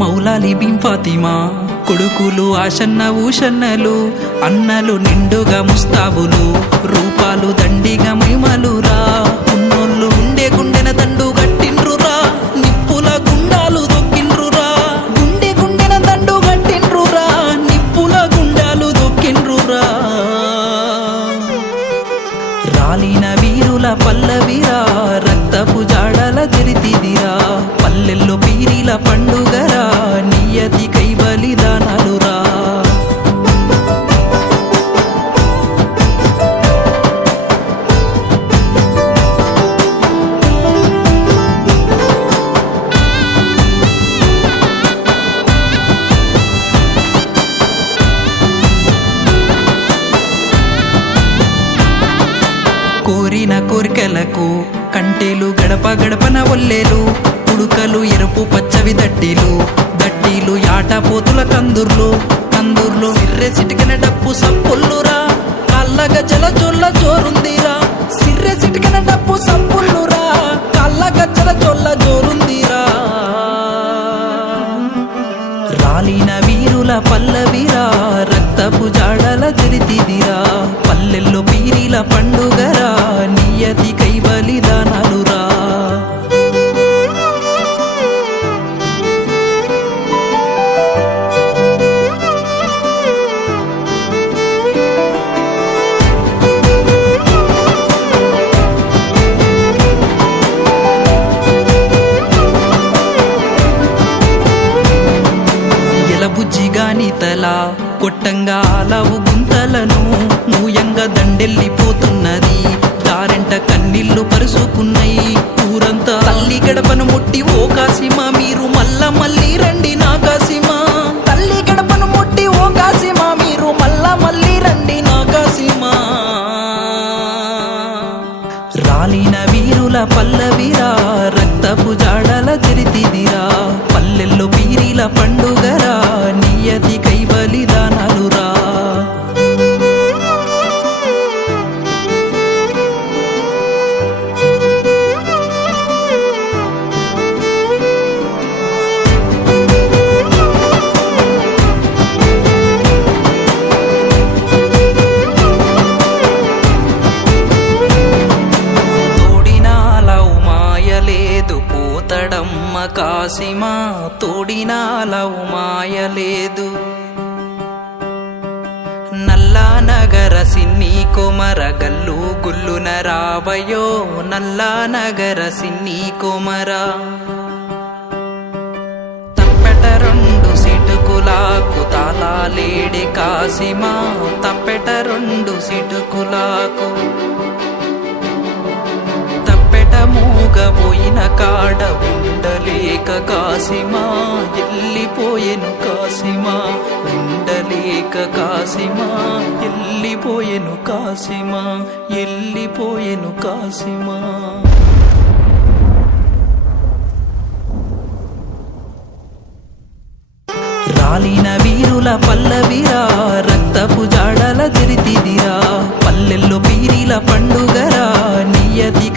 Moula Ali bin Fatima కొడుకులు ఆషన్న ఊషన్నలు అన్నలు నిండుగా ముస్తాబులు రూపాలు దండిగా మైమలురా ఉన్నోళ్ళు ఉండే గుండెన దండు గట్టిండ్రురా నిప్పుల గుండాలు దొక్కిండ్రురా గుండె గుండెన దండు గట్టిండ్రురా నిప్పుల గుండాలు దొక్కిండ్రురా రాలిన వీరుల పల్లవిరా రక్తపు జాడల తెరితిదిరా పల్లెల్లో పీరీల పండుగరా నియతి కై బలిదానాలురా కోరిన కోరికలకు కంటేలు గడప గడపన ఒల్లేలు ఉడుకలు ఎరుపు పచ్చవి దట్టీలు యాటపోతుల కందుర్లు సిర్రె సిటికన డప్పు సప్పుల్లురా కళ్ళ గజ్జల జొల్ల జోరుందిరా సిర్రె సిటికన డప్పు సప్పుల్లురా కళ్ళ గజ్జల జొల్ల జోరుందిరా రాలిన వీరుల పల్లవిరా రక్తపు జాడల తెరితిదిరా పల్లెల్లో పీరీల పండుగరా నియతి కై బలిదానాలురా బుజ్జిగాని తల కొట్టంగా ఆలవు గుంతలను మూయంగా దండెల్లిపోతున్నది దారెంట కన్నీళ్లు పరుసుకున్నాయి ఊరంతా తల్లి గడపను ముట్టి ఓ కాసిమా మీరు మళ్ళీ రండి నా కాసిమా తల్లి గడపను ముట్టి ఓ కాసిమా మీరు మళ్ళీ రండి నా కాసిమా రాలిన వీరుల పల్లవిరా రక్తపు జాడల తెరితిదిరా పల్లెల్లో పీరీల పండుగరా నియతి కై బలిదానాలురా కాసిమా తోడినాల ఉమాయలేదు నల్లా నగర సిన్ని కొమర గల్లు గుల్లున రావయో నల్లా నగర సిన్ని కొమర తప్పెట రెండు సిటుకులాకు తాళాలేడే కాసిమా తప్పెట రెండు సిటుకులాకు మూగబోయిన కాడ ఉండలేక కాసిమా ఎల్లిపోయెను కాసిమా ఉండలేక కాసిమా ఎల్లిపోయెను కాసిమా రాలిన వీరుల పల్లవిరా రక్తపు జాడల తెరితిదిరా పల్లెల్లో పీరీల పండుగరా నియతి